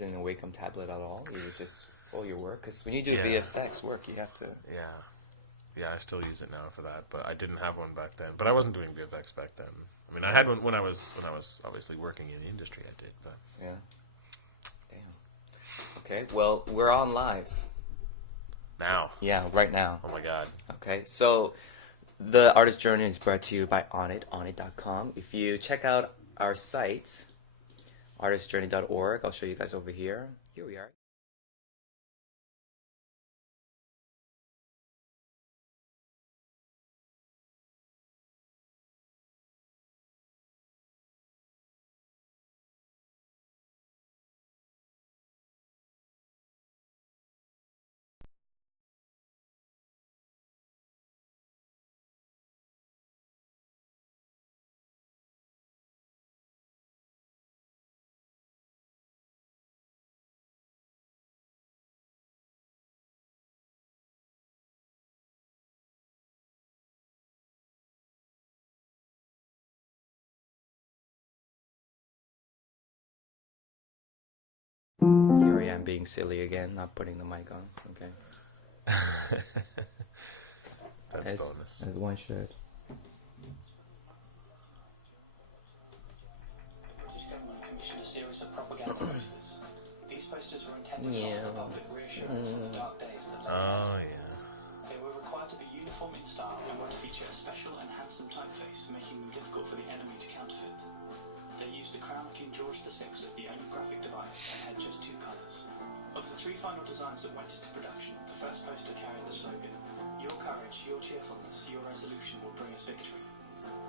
using a Wacom tablet at all? You would just for your work? Because when you do Yeah. VFX work, you have to... Yeah, I still use it now for that, but I didn't have one back then. But I wasn't doing VFX back then. I mean, I had one when I was obviously working in the industry. I did, but Yeah. Damn. Okay, well, we're on live. now, Yeah, right now. oh my god, Okay, so the Artist Journey is brought to you by Onit.com. If you check out our site, artistjourney.org, I'll show you guys over here. Here we are. Here I am being silly again, not putting the mic on. Okay. that's bonus. As one should. The British government commissioned a series of propaganda posters. These posters were intended to offer the public reassurance in the dark days that lay Oh ahead. yeah. They were required to be uniform in style and were to feature a special and handsome typeface, making them difficult for the enemy to counterfeit. They used the crown of King George VI as the only graphic device and had just two colours. Of the three final designs that went into production, the first poster carried the slogan, "Your courage, your cheerfulness, your resolution will bring us victory."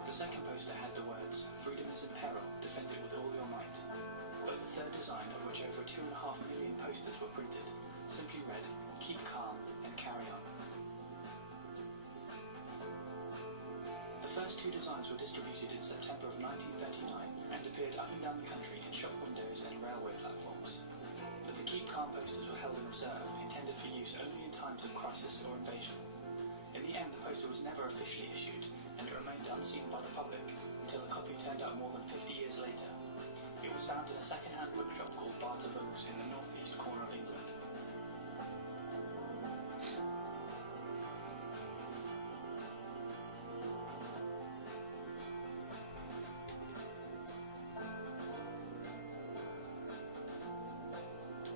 The second poster had the words, "Freedom is in peril, defend it with all your might." But the third design, of which over 2.5 million posters were printed, simply read, "Keep calm and carry on." The first two designs were distributed in September of 1939 and appeared up and down the country in shop windows and railway platforms. But the Keep Calm posters were held in reserve, intended for use only in times of crisis or invasion. In the end, the poster was never officially issued, and it remained unseen by the public until a copy turned up more than 50 years later. It was found in a second-hand bookshop called Barter Books in the northeast corner of England.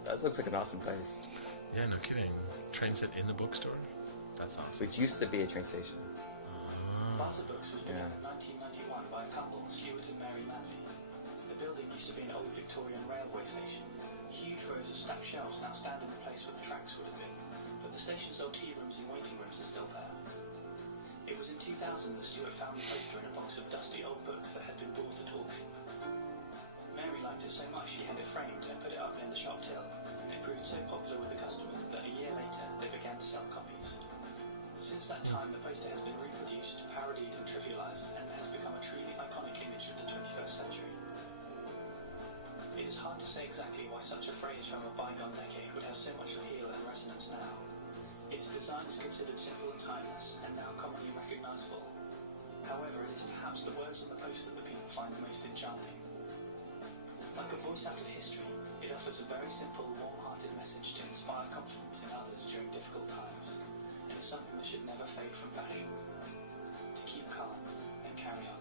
That looks like an awesome place. Yeah, no kidding. Train set in the bookstore. That's awesome. Which used to be a train station. Barter Books was begun in 1991 by a couple, Stuart and Mary Manley. The building used to be an old Victorian railway station. Huge rows of stacked shelves now stand in the place where the tracks would have been, but the station's old tea rooms and waiting rooms are still there. It was in 2000 that Stuart found the poster in a box of dusty old books that had been bought at auction. Mary liked it so much she had it framed and put it up in the shop till, and it proved so popular with the customers that a year later they began to sell copies. Since that time, the poster has been reproduced, parodied and trivialized, and has become a truly iconic image of the 21st century. It is hard to say exactly why such a phrase from a bygone decade would have so much appeal and resonance now. Its design is considered simple and timeless, and now commonly recognizable. However, it is perhaps the words on the poster that people find most enchanting. Like a voice out of history, it offers a very simple, warm-hearted message to inspire confidence in others during difficult times. And it's something that should never fade from fashion. To keep calm and carry on.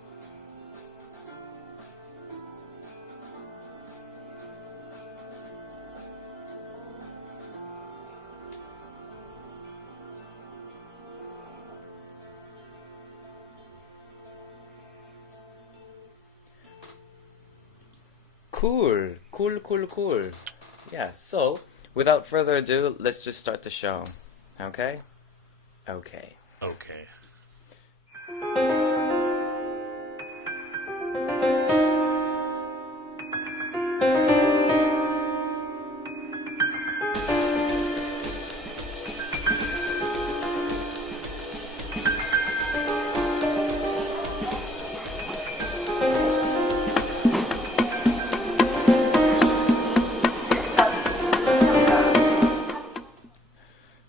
Cool. Cool. Yeah, so, without further ado, let's just start the show. Okay? Okay. Okay.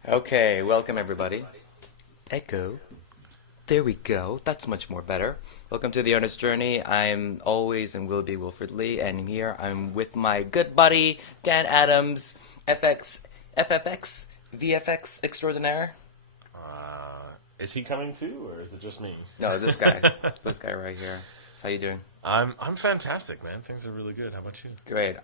Okay, welcome everybody. Echo. There we go. That's much more better. Welcome to the Artist Journey. I'm always and will be Wilfred Lee, and here I'm with my good buddy Dan Adams, FFX, VFX extraordinaire. Is he coming too, or is it just me? No, this guy, this guy right here. How you doing? I'm fantastic, man. Things are really good. How about you? Great.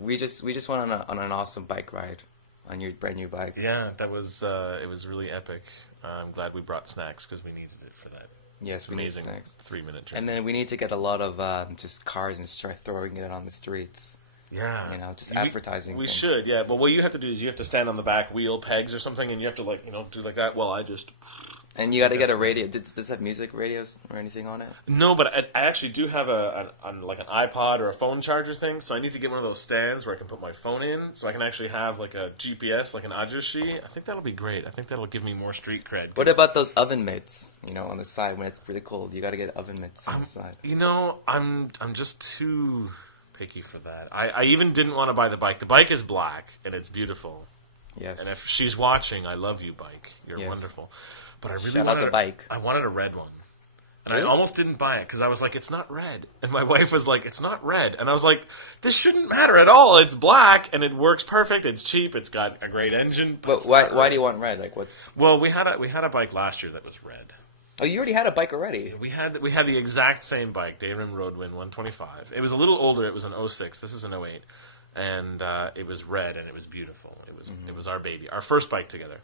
We just went on an awesome bike ride on your brand new bike. Yeah, that was it was really epic. I'm glad we brought snacks because we needed it for that. Yes, we need Amazing snacks. 3-minute journey. And then we need to get a lot of just cars and start throwing it on the streets. Yeah. You know, just advertising. We things. should, yeah. But what you have to do is you have to stand on the back wheel pegs or something, and you have to do like that. Well, I just. And you got to get a radio. Does it have music radios or anything on it? No, but I actually do have an iPod or a phone charger thing, so I need to get one of those stands where I can put my phone in, so I can actually have like a GPS, like an ajushi. I think that'll be great. I think that'll give me more street cred. What about those oven mitts? You know, on the side when it's really cold, you got to get oven mitts on the side. You know, I'm just too picky for that. I even didn't want to buy the bike. The bike is black and it's beautiful. Yes. And if she's watching, I love you, bike. You're Yes. wonderful. But I really Shout out wanted to bike. I wanted a red one. And Really? I almost didn't buy it because I was like, it's not red. And my wife was like, it's not red. And I was like, this shouldn't matter at all. It's black and it works perfect. It's cheap. It's got a great engine. But it's why not do red. you want red? Like what's? Well, we had a bike last year that was red. Oh, you already had a bike already. We had the exact same bike, Dayrim Roadwind 125. It was a little older. It was an 06. This is an 08. And it was red and it was beautiful. It was our baby, our first bike together.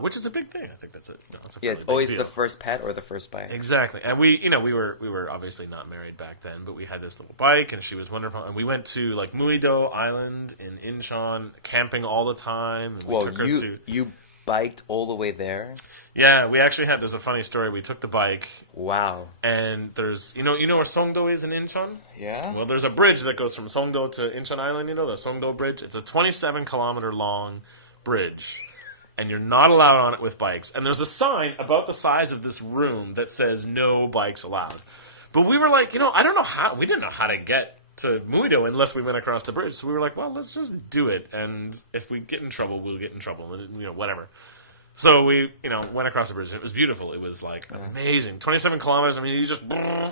Which is a big thing. I think that's it. That's a Yeah, really it's big always deal. the first pet or the first bike. Exactly. And we were obviously not married back then, but we had this little bike and she was wonderful. And we went to like Muido Island in Incheon, camping all the time. And we Well, took her you biked all the way there. Yeah, we actually had. There's a funny story. We took the bike. Wow. And there's you know where Songdo is in Incheon? Yeah. Well, there's a bridge that goes from Songdo to Incheon Island. You know the Songdo Bridge. It's a 27-kilometer long bridge. And you're not allowed on it with bikes. And there's a sign about the size of this room that says no bikes allowed. But we were like, we didn't know how to get to Muido unless we went across the bridge. So we were like, well, let's just do it. And if we get in trouble, we'll get in trouble. And, whatever. So we, went across the bridge. And it was beautiful. It was like amazing. 27 kilometers. I mean, you just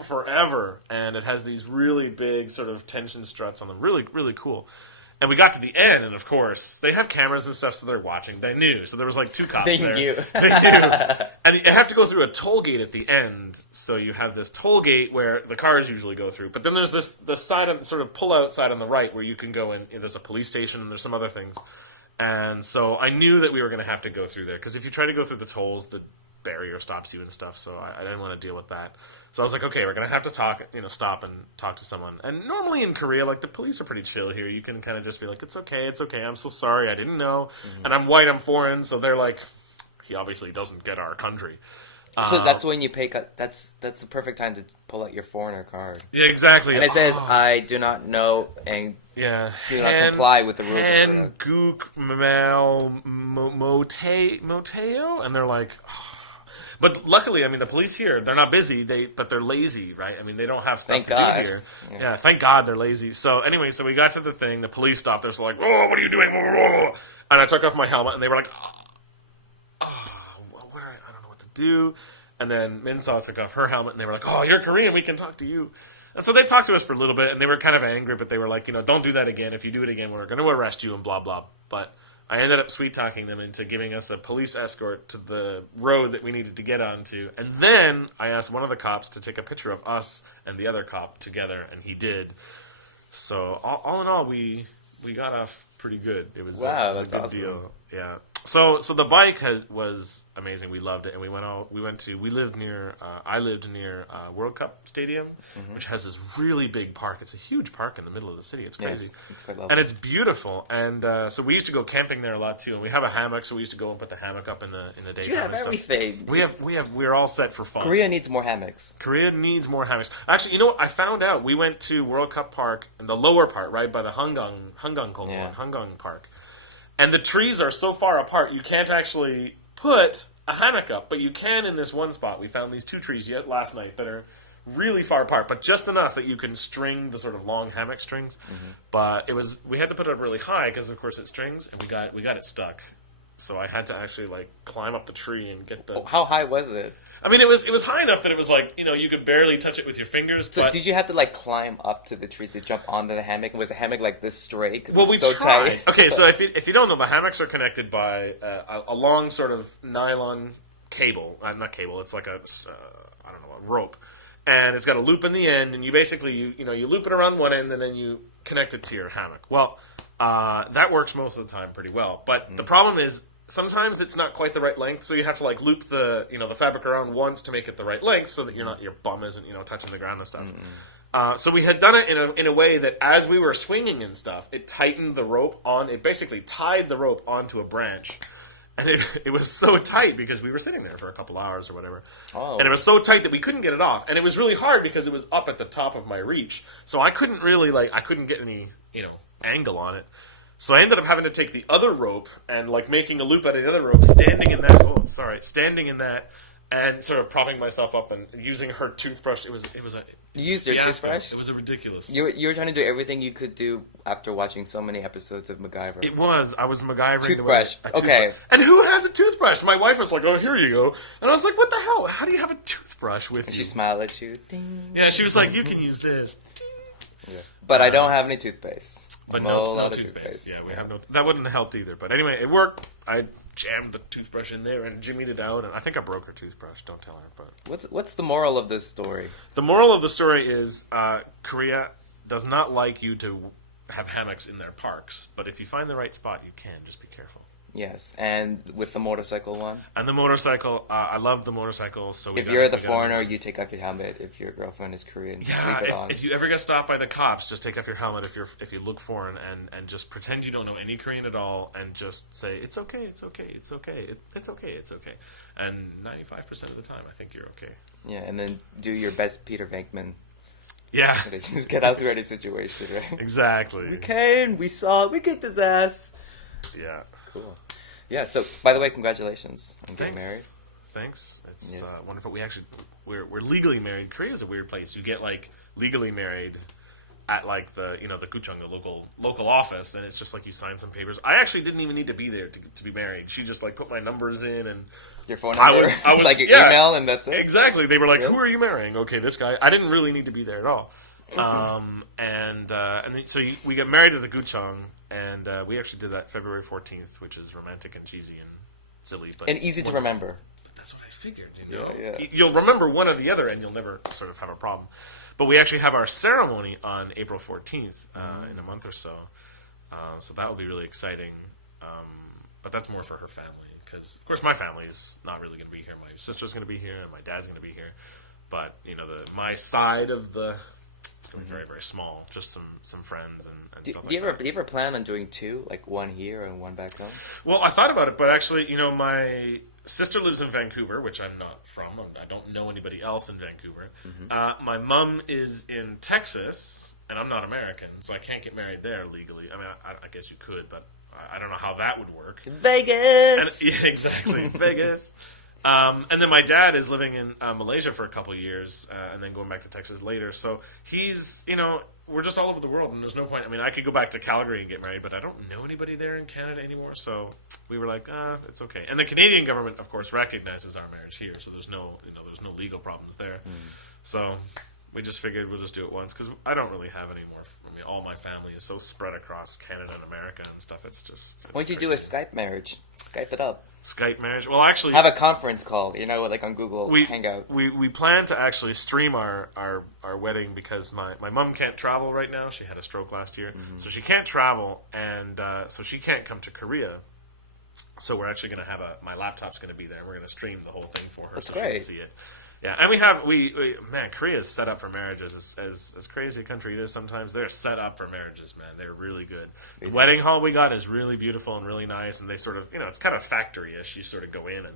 forever. And it has these really big sort of tension struts on them. Really, really cool. And we got to the end, and of course, they have cameras and stuff, so they're watching. They knew. So there was like 2 cops They there. knew. They knew. And you have to go through a toll gate at the end. So you have this toll gate where the cars usually go through. But then there's the side, sort of pull-out side on the right where you can go in. There's a police station, and there's some other things. And so I knew that we were going to have to go through there. Because if you try to go through the tolls, the barrier stops you and stuff. So I didn't want to deal with that. So I was like, okay, we're going to have to stop and talk to someone. And normally in Korea, like, the police are pretty chill here. You can kind of just be like, it's okay, I'm so sorry, I didn't know. Mm-hmm. And I'm white, I'm foreign, so they're like, he obviously doesn't get our country. So that's when you pay cut. That's the perfect time to pull out your foreigner card. Yeah, exactly. And it says, I do not know and do not comply with the rules of Korea. And Gook Mel Moteo? And they're like... But luckily, I mean, the police here, they're not busy, but they're lazy, right? I mean, they don't have stuff to do here. Yeah, thank God they're lazy. So anyway, so we got to the thing, the police stopped us, like, oh, what are you doing? And I took off my helmet, and they were like, I don't know what to do. And then Minsaw took off her helmet, and they were like, oh, you're Korean, we can talk to you. And so they talked to us for a little bit, and they were kind of angry, but they were like, don't do that again. If you do it again, we're going to arrest you, and blah, blah. But I ended up sweet-talking them into giving us a police escort to the road that we needed to get onto. And then I asked one of the cops to take a picture of us and the other cop together, and he did. So all in all, we got off pretty good. It was, a good awesome. deal. Yeah. So the bike was amazing. We loved it, and I lived near World Cup Stadium, which has this really big park. It's a huge park in the middle of the city. It's crazy. Yes, it's quite lovely. And it's beautiful. And so we used to go camping there a lot too. And we have a hammock, so we used to go and put the hammock up in the daytime. You have and stuff. everything. We're all set for fun. Korea needs more hammocks. Korea needs more hammocks. Actually, you know what? I found out. We went to World Cup Park in the lower part, right by the Hanggang Park. And the trees are so far apart, you can't actually put a hammock up, but you can in this one spot. We found these 2 trees last night that are really far apart, but just enough that you can string the sort of long hammock strings. Mm-hmm. But we had to put it up really high because, of course, it strings, and we got it stuck. So I had to actually like climb up the tree and get the. How high was it? I mean, it was high enough that it was like, you could barely touch it with your fingers. So but did you have to like climb up to the tree to jump onto the hammock? Was the hammock like this straight? Well, we so tried. tight. Okay, so if you don't know, the hammocks are connected by a long sort of nylon cable. Not cable. It's like a rope, and it's got a loop in the end. And you basically you loop it around one end, and then you connect it to your hammock. Well, that works most of the time pretty well. But the problem is, sometimes it's not quite the right length, so you have to like loop the the fabric around once to make it the right length, so that your bum isn't touching the ground and stuff. So we had done it in a way that as we were swinging and stuff, it tightened the rope on. It basically tied the rope onto a branch, and it was so tight because we were sitting there for a couple hours or whatever, and it was so tight that we couldn't get it off, and it was really hard because it was up at the top of my reach, so I couldn't really I couldn't get any angle on it. So I ended up having to take the other rope and like making a loop out of the other rope, standing in that, and sort of propping myself up and using her toothbrush. It was a You used your fiasco. toothbrush? It was a ridiculous. You were trying to do everything you could do after watching so many episodes of MacGyver. It was. I was MacGyvering. Toothbrush. A Okay. And who has a toothbrush? My wife was like, "Oh, here you go," and I was like, "What the hell? How do you have a toothbrush with And you?" she smiled at you. Ding. Yeah, she was like, "You can use this." Yeah. But I don't have any toothpaste. But I'm no all out of toothpaste. Yeah, we have no. That wouldn't have helped either. But anyway, it worked. I jammed the toothbrush in there and jimmied it out, and I think I broke her toothbrush. Don't tell her. But What's the moral of this story? the moral of the story is Korea does not like you to have hammocks in their parks. But if you find the right spot, you can. Just be careful. Yes, and with the motorcycle one? And the motorcycle, I love the motorcycle. So If you're the foreigner, you take off your helmet. If your girlfriend is Korean, leave it on. If you ever get stopped by the cops, just take off your helmet if you look foreign and just pretend you don't know any Korean at all and just say, it's okay, it's okay, it's okay, it's okay, it's okay. And 95% of the time, I think you're okay. Yeah, and then do your best Peter Venkman. Yeah. Just get out through any situation, right? Exactly. We came, we saw, we kicked his ass. Yeah. Cool. Yeah, so, by the way, congratulations on getting married. Thanks. It's wonderful. We're legally married. Korea is a weird place. You get, like, legally married at, like, the guchung, the local office, and it's just like you sign some papers. I actually didn't even need to be there to be married. She just, like, put my numbers in and... Your phone number? I was like your email, and that's it? Exactly. They were like, Really? who are you marrying? Okay, this guy. I didn't really need to be there at all. We got married at the guchung, and we actually did that February 14th, which is romantic and cheesy and silly. But and easy to remember. That's what I figured, you know. Yeah. You'll remember one or the other, and you'll never sort of have a problem. But we actually have our ceremony on April 14th in a month or so. So that will be really exciting. But that's more for her family. Because, of course, my family is not really going to be here. My sister's going to be here, and my dad's going to be here. But, my side of the... It's going to be very, very small. Just some friends and stuff like that. Do you ever plan on doing two? Like one here and one back home? Well, I thought about it, but actually, my sister lives in Vancouver, which I'm not from. I don't know anybody else in Vancouver. Mm-hmm. My mom is in Texas, and I'm not American, so I can't get married there legally. I mean, I guess you could, but I don't know how that would work. Vegas! Yeah, exactly. Vegas. And then my dad is living in Malaysia for a couple of years, and then going back to Texas later. So he's, we're just all over the world, and there's no point. I mean, I could go back to Calgary and get married, but I don't know anybody there in Canada anymore. So we were like, it's okay. And the Canadian government, of course, recognizes our marriage here, so there's no legal problems there. So we just figured we'll just do it once, because I don't really have any more. I mean, all my family is so spread across Canada and America and stuff. It's just... Why don't you do a Skype marriage? Skype it up. Skype marriage? Well, actually... Have a conference call, like on Google Hangout. We plan to actually stream our wedding, because my mom can't travel right now. She had a stroke last year. Mm-hmm. So she can't travel, and so she can't come to Korea. So we're actually going to have my laptop's going to be there. We're going to stream the whole thing for her. That's so great. She can see it. Yeah, and man, Korea is set up for marriages. As crazy a country it is sometimes, they're set up for marriages, man. They're really good. The wedding hall we got is really beautiful and really nice, and they sort of, it's kind of factory-ish. You sort of go in and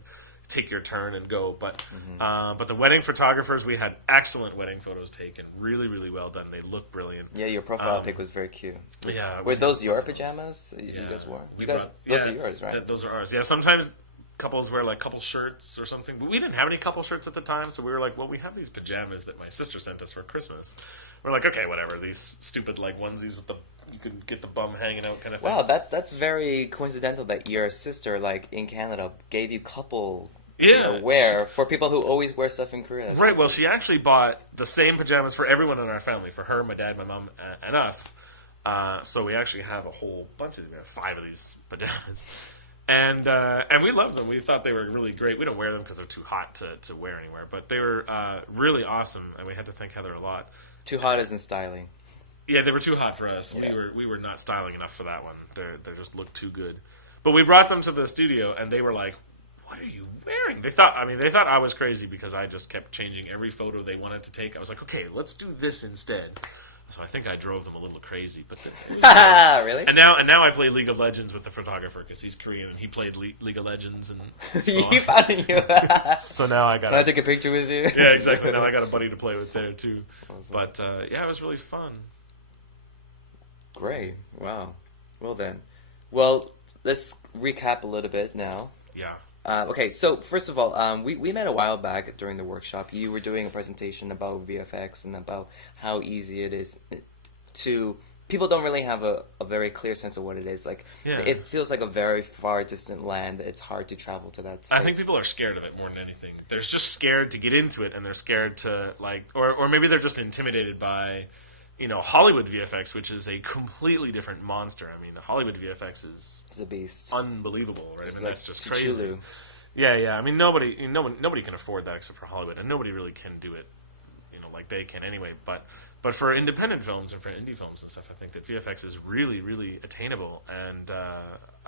take your turn and go. But but the wedding photographers, we had excellent wedding photos taken. Really, really well done. They look brilliant. Yeah, your profile pic was very cute. Yeah. Were those your pajamas you guys wore? Those are yours, right? Those are ours. Yeah, sometimes... couples wear like couple shirts or something, but we didn't have any couple shirts at the time, so we were like, well, we have these pajamas that my sister sent us for Christmas. We're like, okay, whatever, these stupid like onesies with the you could get the bum hanging out kind of thing. Wow, that's very coincidental that your sister, like, in Canada, gave you couple wear for people who always wear stuff in Korea. Right, well, she actually bought the same pajamas for everyone in our family, for her, my dad, my mom, and us. So we actually have a whole bunch of them. We have 5 of these pajamas. And we love them. We thought they were really great. We don't wear them because they're too hot to wear anywhere. But they were really awesome, and we had to thank Heather a lot. Too hot isn't styling. Yeah, they were too hot for us. Yeah. We were not styling enough for that one. They just looked too good. But we brought them to the studio, and they were like, "What are you wearing?" They thought I was crazy because I just kept changing every photo they wanted to take. I was like, "Okay, let's do this instead." So I think I drove them a little crazy, but it was really. And now I play League of Legends with the photographer because he's Korean and he played League of Legends and so you found you. So now I got. Can I take a picture with you? Yeah, exactly. Now I got a buddy to play with there too. Awesome. But yeah, it was really fun. Great. Wow. Well then. Well, let's recap a little bit now. Yeah. Okay, so first of all, we met a while back during the workshop. You were doing a presentation about VFX and about how easy it is to... People don't really have a very clear sense of what it is. Like, it feels like a very far distant land. It's hard to travel to that space. I think people are scared of it more than anything. They're just scared to get into it, and they're scared to, like... Or maybe they're just intimidated by... Hollywood VFX, which is a completely different monster. I mean, Hollywood VFX is it's a beast, unbelievable, right? I mean, like that's just crazy. Chulu. Yeah. I mean, nobody can afford that except for Hollywood, and nobody really can do it, like they can anyway. But for independent films and for indie films and stuff, I think that VFX is really, really attainable, and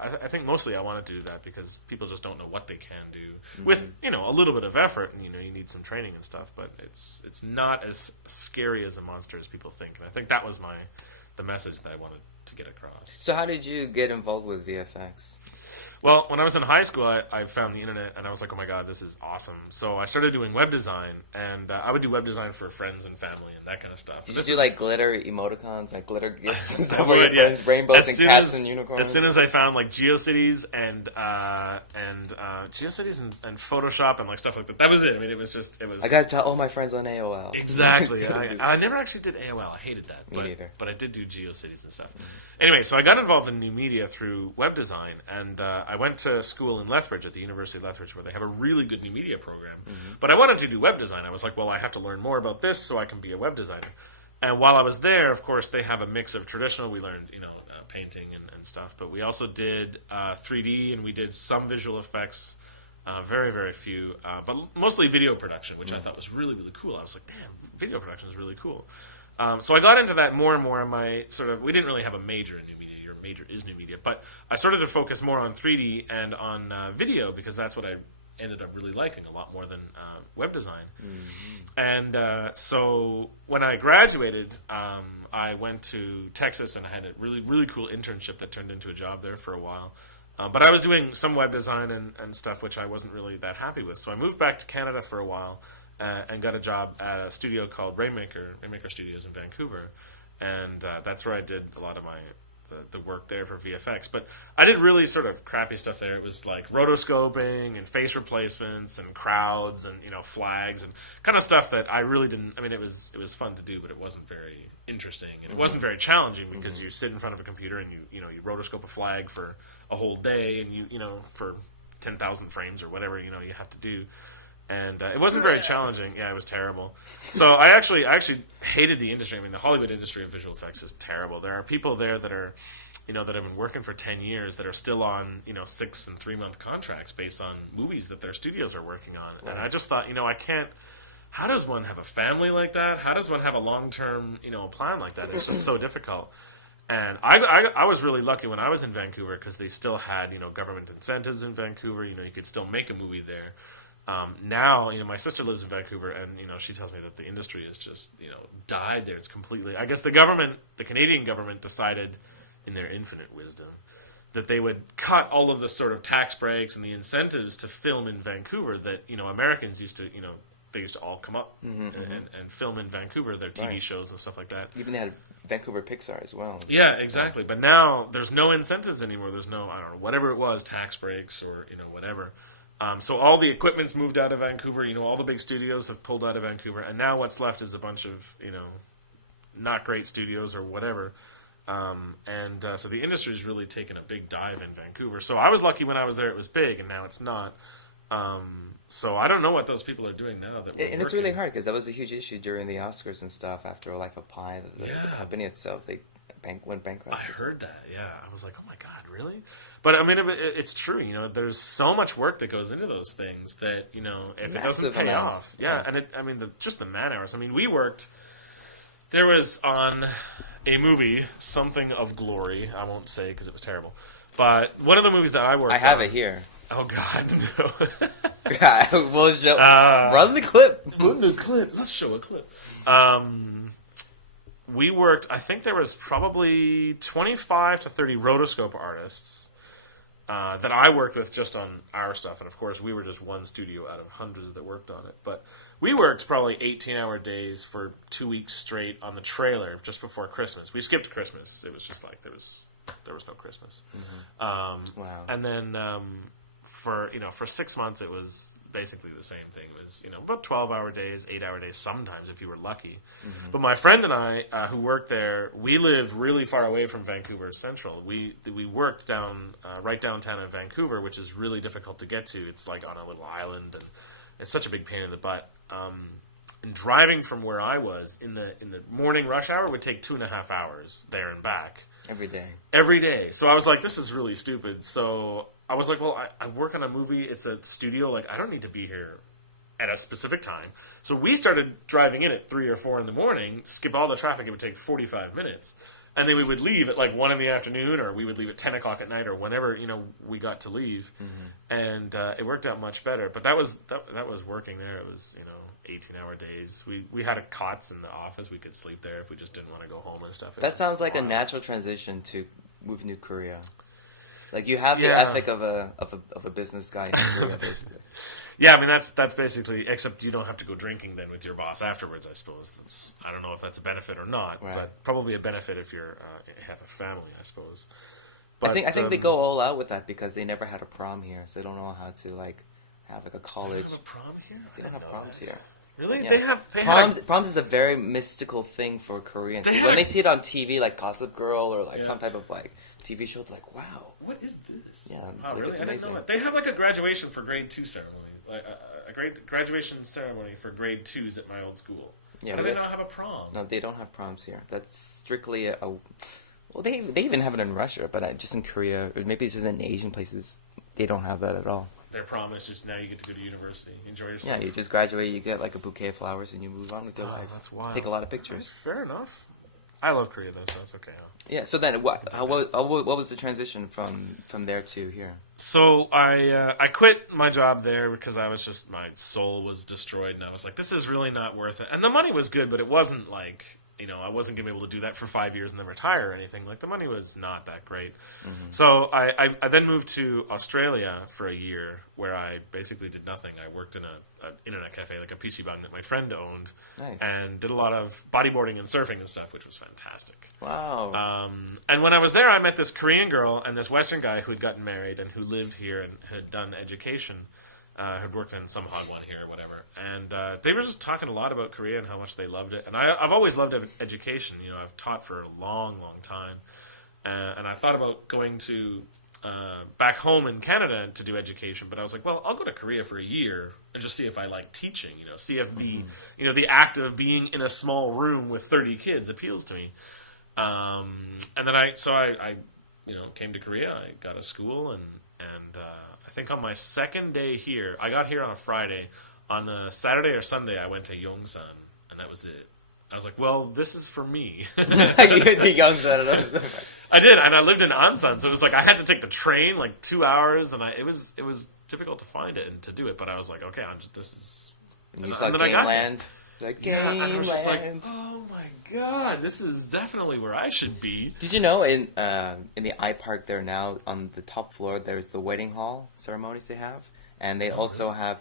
I think mostly I want to do that because people just don't know what they can do with a little bit of effort, and you need some training and stuff, but it's not as scary as a monster as people think, and I think that was the message that I wanted to get across. So how did you get involved with VFX? Well, when I was in high school, I found the internet, and I was like, oh my god, this is awesome. So I started doing web design, and I would do web design for friends and family and that kind of stuff. Did you do like glitter emoticons, like glitter gifts and stuff for your friends, rainbows and cats and unicorns? As soon as I found like GeoCities and Photoshop and like stuff like that, that was it. I mean, it was. I got to tell all my friends on AOL. Exactly. I never actually did AOL. I hated that. Me neither. But I did do GeoCities and stuff. Anyway, so I got involved in new media through web design, and I went to school in Lethbridge at the University of Lethbridge where they have a really good new media program. But I wanted to do web design. I was like, well, I have to learn more about this so I can be a web designer. And while I was there, of course, they have a mix of traditional. We learned, painting and stuff. But we also did 3D, and we did some visual effects, very, very few. But mostly video production, which I thought was really, really cool. I was like, damn, video production is really cool. So I got into that more and more. We didn't really have a major in new media. Your major is new media, but I started to focus more on 3D and on video because that's what I ended up really liking a lot more than web design. And so when I graduated, I went to Texas and I had a really, really cool internship that turned into a job there for a while. But I was doing some web design and stuff which I wasn't really that happy with. So I moved back to Canada for a while. And got a job at a studio called Rainmaker Studios in Vancouver, and that's where I did a lot of the work there for VFX. But I did really sort of crappy stuff there. It was like rotoscoping and face replacements and crowds and flags and kind of stuff that I really didn't. I mean, it was fun to do, but it wasn't very interesting and it wasn't very challenging because you sit in front of a computer and you rotoscope a flag for a whole day and you for 10,000 frames or whatever you have to do. And it wasn't very challenging. Yeah, it was terrible. So I actually hated the industry. I mean, the Hollywood industry of visual effects is terrible. There are people there that are, that have been working for 10 years that are still on, 6 and 3 month contracts based on movies that their studios are working on. Wow. And I just thought, I can't. How does one have a family like that? How does one have a long-term, plan like that? It's just so difficult. And I was really lucky when I was in Vancouver because they still had, government incentives in Vancouver. You could still make a movie there. Now, my sister lives in Vancouver, and she tells me that the industry has just died there. It's completely. I guess the Canadian government, decided, in their infinite wisdom, that they would cut all of the sort of tax breaks and the incentives to film in Vancouver that Americans used to they used to all come up and film in Vancouver, their TV shows and stuff like that. Even they had Vancouver Pixar as well. Yeah, exactly. But now there's no incentives anymore. There's no, I don't know, whatever it was, tax breaks or whatever. So all the equipment's moved out of Vancouver. All the big studios have pulled out of Vancouver, and now what's left is a bunch of not great studios or whatever. So the industry's really taken a big dive in Vancouver. So I was lucky when I was there; it was big, and now it's not. So I don't know what those people are doing now. And it's really hard because that was a huge issue during the Oscars and stuff. After A Life of Pi, the company itself went bankrupt. I heard that. Yeah, I was like, oh my god, really? But I mean, it's true. You know, there's so much work that goes into those things that if Massive it doesn't pay amounts. off, just the man hours. I mean, we worked. There was on a movie, Something of Glory. I won't say because it was terrible. But one of the movies that I worked on... I have it here. Oh, God, no. We'll show... run the clip. Run the clip. Let's show a clip. We worked... I think there was probably 25 to 30 rotoscope artists that I worked with just on our stuff. And, of course, we were just one studio out of hundreds that worked on it. But we worked probably 18-hour days for 2 weeks straight on the trailer just before Christmas. We skipped Christmas. It was just like there was no Christmas. Mm-hmm. Wow. And then for 6 months it was basically the same thing. It was about 12-hour days, 8-hour days sometimes if you were lucky. Mm-hmm. But my friend and I who worked there, we lived really far away from Vancouver Central. We worked down right downtown in Vancouver, which is really difficult to get to. It's like on a little island, and it's such a big pain in the butt. And driving from where I was in the morning rush hour would take 2.5 hours there and back. Every day. So I was like, this is really stupid. So I was like, well, I work on a movie. It's a studio. Like, I don't need to be here at a specific time. So we started driving in at 3 or 4 in the morning, skip all the traffic. It would take 45 minutes. And then we would leave at like 1 in the afternoon, or we would leave at 10 o'clock at night, or whenever, we got to leave. Mm-hmm. And it worked out much better. But that was working there. It was, 18-hour days. We had cots in the office. We could sleep there if we just didn't want to go home and stuff. That sounds like a natural transition to move to Korea. Like, you have the ethic of a business guy in Korea, basically. Yeah, I mean, that's basically, except you don't have to go drinking then with your boss afterwards, I suppose. I don't know if that's a benefit or not, right. But probably a benefit if you have a family, I suppose. But, I think they go all out with that because they never had a prom here, so they don't know how to, have, a college. They don't have a prom here? They don't have proms here. Really? Yeah. Proms is a very mystical thing for Koreans. When they see it on TV, like Gossip Girl or some type of TV show, they're like, wow. What is this? Yeah. Oh, really? I didn't know that. They have a graduation for grade 2 ceremony. Like a great graduation ceremony for grade 2s at my old school. Yeah, do they not have a prom? No, they don't have proms here. That's strictly well, they even have it in Russia, but just in Korea, or maybe it's just in Asian places, they don't have that at all. Their prom is just now you get to go to university, enjoy yourself. Yeah, you just graduate, you get a bouquet of flowers, and you move on with your life. That's wild. Take a lot of pictures. Fair enough. I love Korea though, so that's okay. Huh? Yeah. So then, what was the transition from there to here? So I quit my job there because I was just, my soul was destroyed, and I was like, this is really not worth it. And the money was good, but it wasn't like, I wasn't going to be able to do that for 5 years and then retire or anything. Like, the money was not that great. Mm-hmm. So I then moved to Australia for a year, where I basically did nothing. I worked in an internet cafe, like a PC button that my friend owned. Nice. And did a lot of bodyboarding and surfing and stuff, which was fantastic. Wow. And when I was there, I met this Korean girl and this Western guy who had gotten married and who lived here and had done education. Had worked in some hagwon here or whatever. And they were just talking a lot about Korea and how much they loved it. And I've always loved education. I've taught for a long, long time. And I thought about going to back home in Canada to do education. But I was like, well, I'll go to Korea for a year and just see if I like teaching. See if the the act of being in a small room with 30 kids appeals to me. And then I came to Korea. I got a school and I think on my second day here, I got here on a Friday. On a Saturday or Sunday, I went to Yongsan, and that was it. I was like, well, this is for me. You went to Yongsan. I did, and I lived in Ansan, so it was like I had to take the train 2 hours, and it was difficult to find it and to do it. But I was like, okay, this is. And you saw Gameland. And I was just like, oh my god, this is definitely where I should be. Did you know in the iPark there now, on the top floor, there's the wedding hall ceremonies they have, and they also have,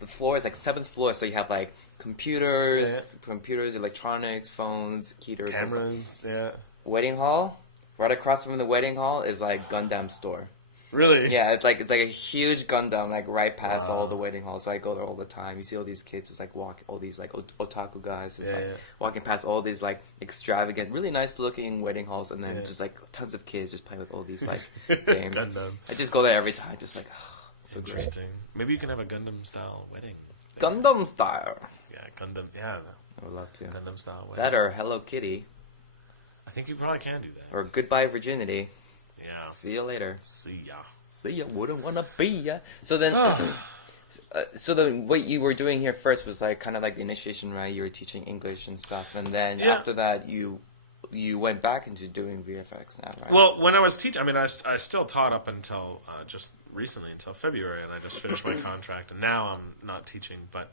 the floor is 7th floor, so you have computers, electronics, phones, keyboards, cameras, yeah. Wedding hall, right across from the wedding hall is Gundam store. Really? Yeah, it's like a huge Gundam, like right past all the wedding halls. So I go there all the time. You see all these kids just like walk, all these like otaku guys just walking past all these like extravagant, really nice looking wedding halls, and then just like tons of kids just playing with all these like games. Gundam. I just go there every time, just like so Interesting. Great. Maybe you can have a Gundam style wedding. Gundam style. Yeah, Gundam. Yeah, I would love to. Gundam style wedding. That or Hello Kitty. I think you probably can do that. Or Goodbye Virginity. Yeah. See you later. See ya. See ya. Wouldn't wanna be ya. So then, so then, what you were doing here first was like kind of like the initiation, right? You were teaching English and stuff, and then after that, you went back into doing VFX now, right? Well, when I was teaching, I mean, I still taught up until just recently, until February, and I just finished my contract, and now I'm not teaching, but.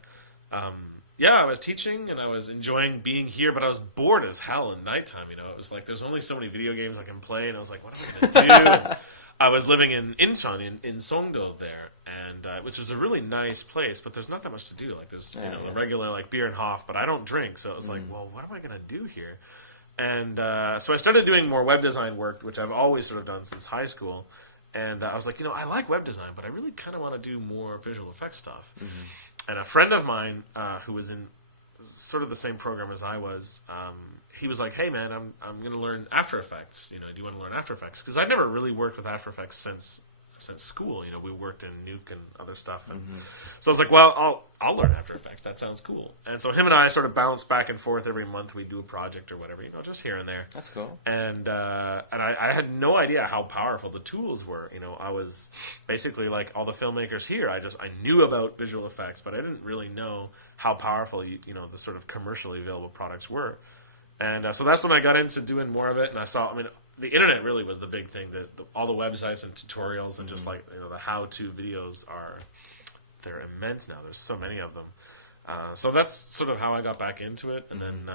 Yeah, I was teaching and I was enjoying being here, but I was bored as hell in nighttime. You know, it was like there's only so many video games I can play, and I was like, what am I going to do? And I was living in Incheon, in Songdo there, and which is a really nice place, but there's not that much to do. Like there's you know the regular like beer and hof, but I don't drink, so it was like, well, what am I going to do here? And so I started doing more web design work, which I've always sort of done since high school. And I was like, you know, I like web design, but I really kind of want to do more visual effects stuff. And a friend of mine who was in sort of the same program as I was, he was like, hey, man, I'm going to learn After Effects. You know, do you want to learn After Effects? Because I'd never really worked with After Effects since school. You know, we worked in Nuke and other stuff. And so I was like, well, I'll learn After Effects. That sounds cool. And so him and I sort of bounced back and forth every month. We'd do a project or whatever, you know, just here and there. That's cool. And I had no idea how powerful the tools were. You know, I was basically like all the filmmakers here. I knew about visual effects, but I didn't really know how powerful, you know, the sort of commercially available products were. And so that's when I got into doing more of it. And I saw, I mean, the internet really was the big thing. All the websites and tutorials and just like, you know, the how-to videos they're immense now. There's so many of them. So that's sort of how I got back into it. And then,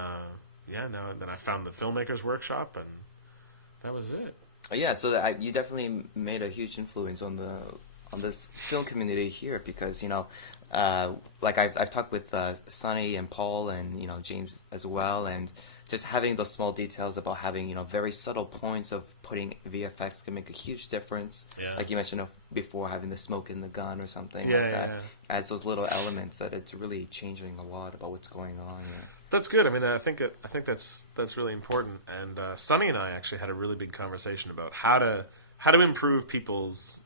then I found the Filmmakers Workshop, and that was it. Oh, yeah, so you definitely made a huge influence on this film community here, because, you know, like I've talked with Sonny and Paul and, you know, James as well, and just having those small details about having, you know, very subtle points of putting VFX can make a huge difference. Yeah. Like you mentioned before, having the smoke in the gun or something like that adds those little elements that it's really changing a lot about what's going on here. That's good. I mean, I think that's really important. And Sonny and I actually had a really big conversation about how to improve people's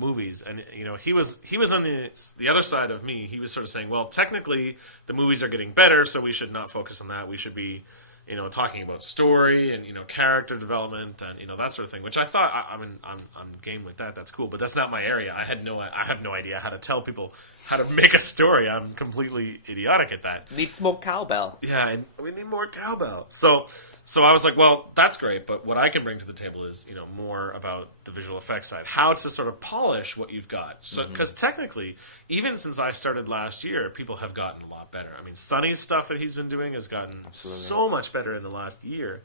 movies. And you know, he was on the other side of me. He was sort of saying, well, technically the movies are getting better, so we should not focus on that. We should be, you know, talking about story and, you know, character development and, you know, that sort of thing. Which I thought, I mean, I'm game with that. That's cool, but that's not my area. I have no idea how to tell people how to make a story. I'm completely idiotic at that. Needs more cowbell. Yeah, and we need more cowbell. So I was like, well, that's great, but what I can bring to the table is, you know, more about the visual effects side, how to sort of polish what you've got. So, because technically, even since I started last year, people have gotten a lot better. I mean, Sonny's stuff that he's been doing has gotten so much better in the last year.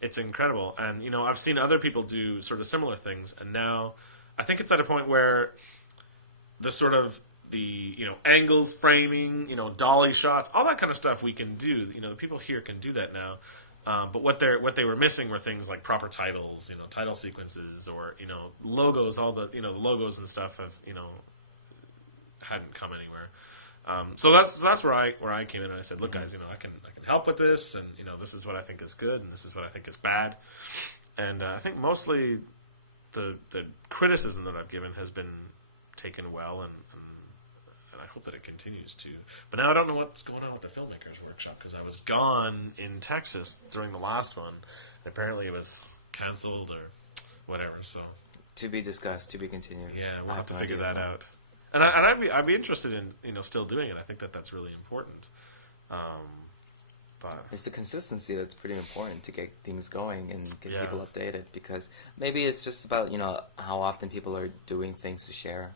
It's incredible. And, you know, I've seen other people do sort of similar things, and now I think it's at a point where the sort of you know, angles, framing, you know, dolly shots, all that kind of stuff we can do. You know, the people here can do that now. But what they were missing were things like proper titles, you know, title sequences, or, you know, logos. All the, you know, the logos and stuff have, you know, hadn't come anywhere. So that's where I came in and I said, look, guys, you know, I can help with this, and, you know, this is what I think is good, and this is what I think is bad. And I think mostly the criticism that I've given has been taken well, and I hope that it continues to. But now I don't know what's going on with the Filmmakers Workshop, because I was gone in Texas during the last one, and apparently it was canceled or whatever. So to be discussed, to be continued. Yeah, we'll have to figure that out. And I'd be interested in, you know, still doing it. I think that's really important. But it's the consistency that's pretty important to get things going and get people updated, because maybe it's just about, you know, how often people are doing things to share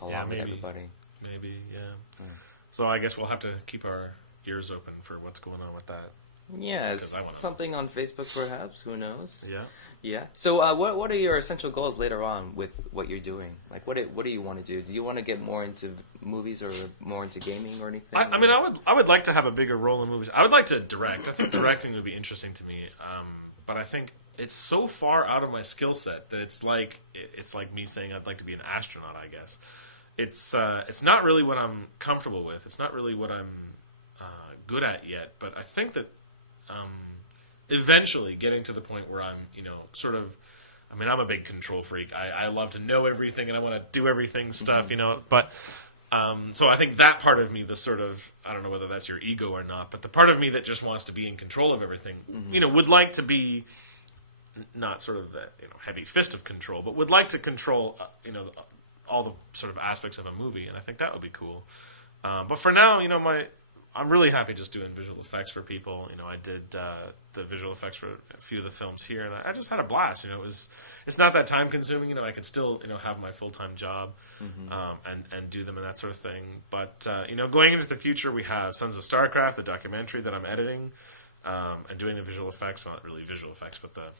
along with everybody. Maybe, yeah. So I guess we'll have to keep our ears open for what's going on with that. Yeah, something on Facebook perhaps, who knows? Yeah. Yeah. So what are your essential goals later on with what you're doing? Like, what do you want to do? Do you want to get more into movies or more into gaming or anything? I mean, I would like to have a bigger role in movies. I would like to direct. I think directing would be interesting to me. But I think it's so far out of my skill set that it's like me saying I'd like to be an astronaut. I guess it's not really what I'm comfortable with. It's not really what I'm good at yet. But I think that eventually getting to the point where I'm, sort of. I mean, I'm a big control freak. I love to know everything and I want to do everything stuff, But so I think that part of me, the sort of, I don't know whether that's your ego or not, but the part of me that just wants to be in control of everything, would like to be not sort of that heavy fist of control, but would like to control all the sort of aspects of a movie, and I think that would be cool. But for now, I'm really happy just doing visual effects for people. I did the visual effects for a few of the films here, and I just had a blast. It's not that time consuming. I could still have my full time job and do them and that sort of thing. But going into the future, we have Sons of StarCraft, the documentary that I'm editing, and doing the visual effects. Well, not really visual effects, but the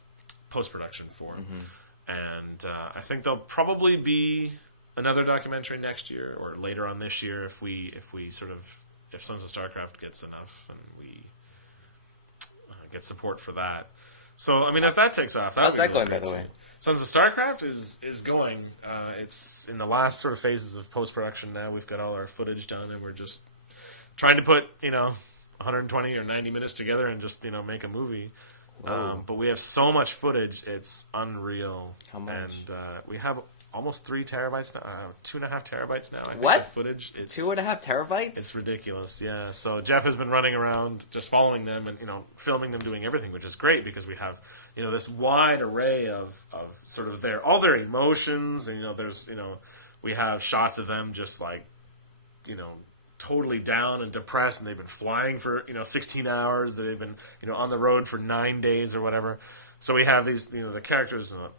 post production for. And I think there'll probably be another documentary next year or later on this year if we sort of. If Sons of StarCraft gets enough and we get support for that. So, I mean, if that takes off... How's that going, by the way? Sons of StarCraft is going. It's in the last sort of phases of post-production now. We've got all our footage done, and we're just trying to put, 120 or 90 minutes together and just, make a movie. But we have so much footage, it's unreal. How much? And we have almost 3 terabytes now, 2.5 terabytes now. I think, what? Of footage. It's 2.5 terabytes? It's ridiculous, yeah. So Jeff has been running around just following them and, filming them doing everything, which is great because we have, this wide array of sort of all their emotions. And, there's, we have shots of them just like, totally down and depressed, and they've been flying for, 16 hours. They've been, on the road for 9 days or whatever. So we have these, the characters that,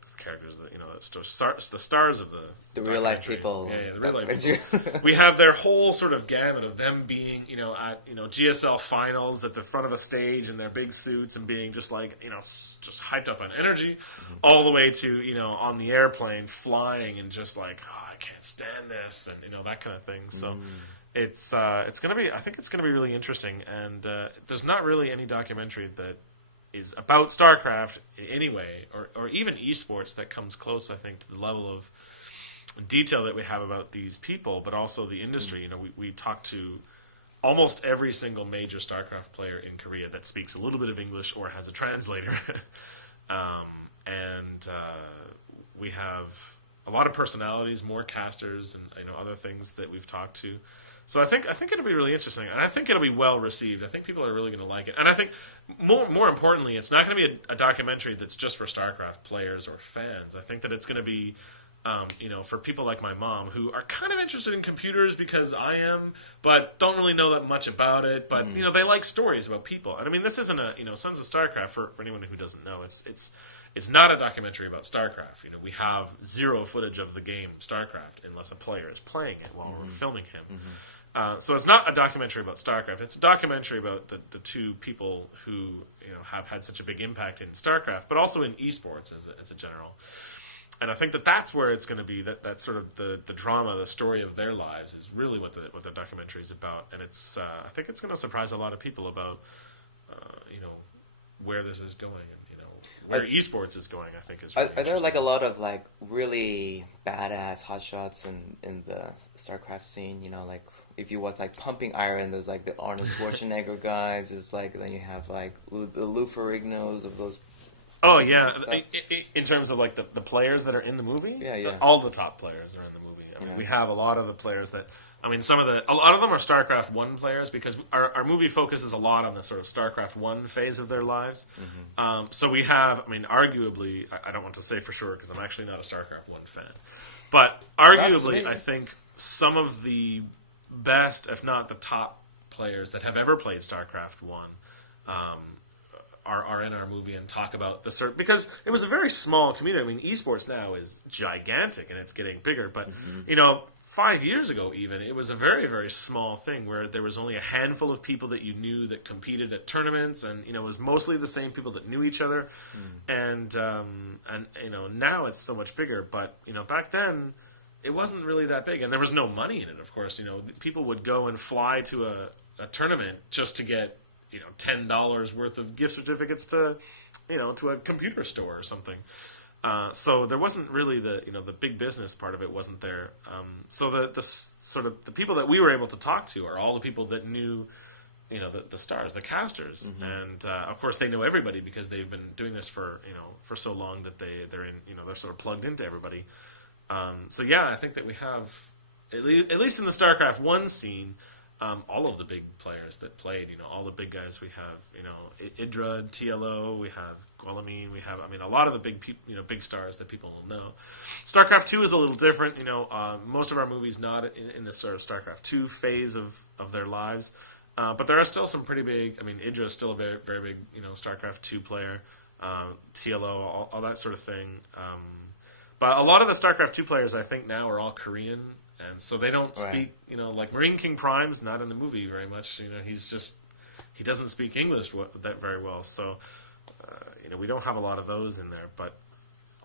the stars of the real life people. Yeah, the real life people. We have their whole sort of gamut of them being, at, GSL finals at the front of a stage in their big suits and being just like, just hyped up on energy, all the way to, on the airplane flying and just like, oh, I can't stand this, and, that kind of thing. So it's going to be, I think it's going to be really interesting. And there's not really any documentary that is about StarCraft anyway, or even esports that comes close, I think, to the level of detail that we have about these people, but also the industry. We talk to almost every single major StarCraft player in Korea that speaks a little bit of English or has a translator. And we have a lot of personalities, more casters, and other things that we've talked to. So I think it'll be really interesting, and I think it'll be well received. I think people are really going to like it, and I think more importantly, it's not going to be a documentary that's just for StarCraft players or fans. I think that it's going to be, for people like my mom who are kind of interested in computers because I am, but don't really know that much about it. But they like stories about people, and I mean, this isn't a Sons of StarCraft for anyone who doesn't know. It's not a documentary about StarCraft. We have zero footage of the game StarCraft unless a player is playing it while we're filming him. So it's not a documentary about StarCraft. It's a documentary about the two people who have had such a big impact in StarCraft, but also in esports as a general. And I think that's where it's going to be. That sort of the drama, the story of their lives is really what the documentary is about. And it's I think it's going to surprise a lot of people about where this is going and where esports is going. I think is. Really are there like a lot of like really badass hotshots in the StarCraft scene? Like. If you watch like Pumping Iron, there's like the Arnold Schwarzenegger guys. It's like then you have like the Lou Ferrignos of those. Oh yeah, in terms of like the players that are in the movie. Yeah. All the top players are in the movie. I mean, we have a lot of the players that. I mean, a lot of them are StarCraft 1 players because our movie focuses a lot on the sort of StarCraft 1 phase of their lives. So we have, I mean, arguably, I don't want to say for sure because I'm actually not a StarCraft 1 fan, but arguably, I think some of the best, if not the top players that have ever played StarCraft 1 are in our movie and talk about because it was a very small community. I mean, esports now is gigantic and it's getting bigger, but 5 years ago even, it was a very, very small thing where there was only a handful of people that you knew that competed at tournaments, and it was mostly the same people that knew each other. And now it's so much bigger, but back then it wasn't really that big, and there was no money in it, of course. People would go and fly to a tournament just to get $10 worth of gift certificates to a computer store or something. So there wasn't really the big business part of it wasn't there. So the sort of the people that we were able to talk to are all the people that knew, the stars, the casters, and of course they know everybody because they've been doing this for so long that they're in they're sort of plugged into everybody. So yeah, I think that we have at least in the StarCraft 1 scene. All of the big players that played, all the big guys we have, Idra, TLO, we have Guillemine, we have, a lot of the big stars that people will know. StarCraft 2 is a little different, most of our movies not in this sort of StarCraft 2 phase of their lives, but there are still some pretty big, Idra is still a very, very big, StarCraft 2 player, TLO, all that sort of thing. But a lot of the StarCraft 2 players, I think now are all Korean. And so they don't speak, like Marine King Prime's not in the movie very much. He doesn't speak English that very well. So, we don't have a lot of those in there, but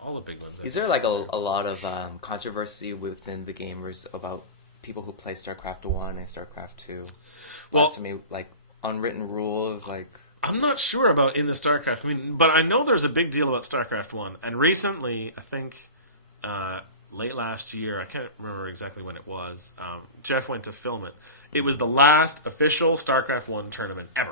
all the big ones. Is there like a lot of controversy within the gamers about people who play StarCraft 1 and StarCraft 2? Blasphemy, like unwritten rules, like... I'm not sure about in the StarCraft. But I know there's a big deal about StarCraft 1. And recently, I think... late last year, I can't remember exactly when it was, Jeff went to film it. It was the last official StarCraft 1 tournament ever.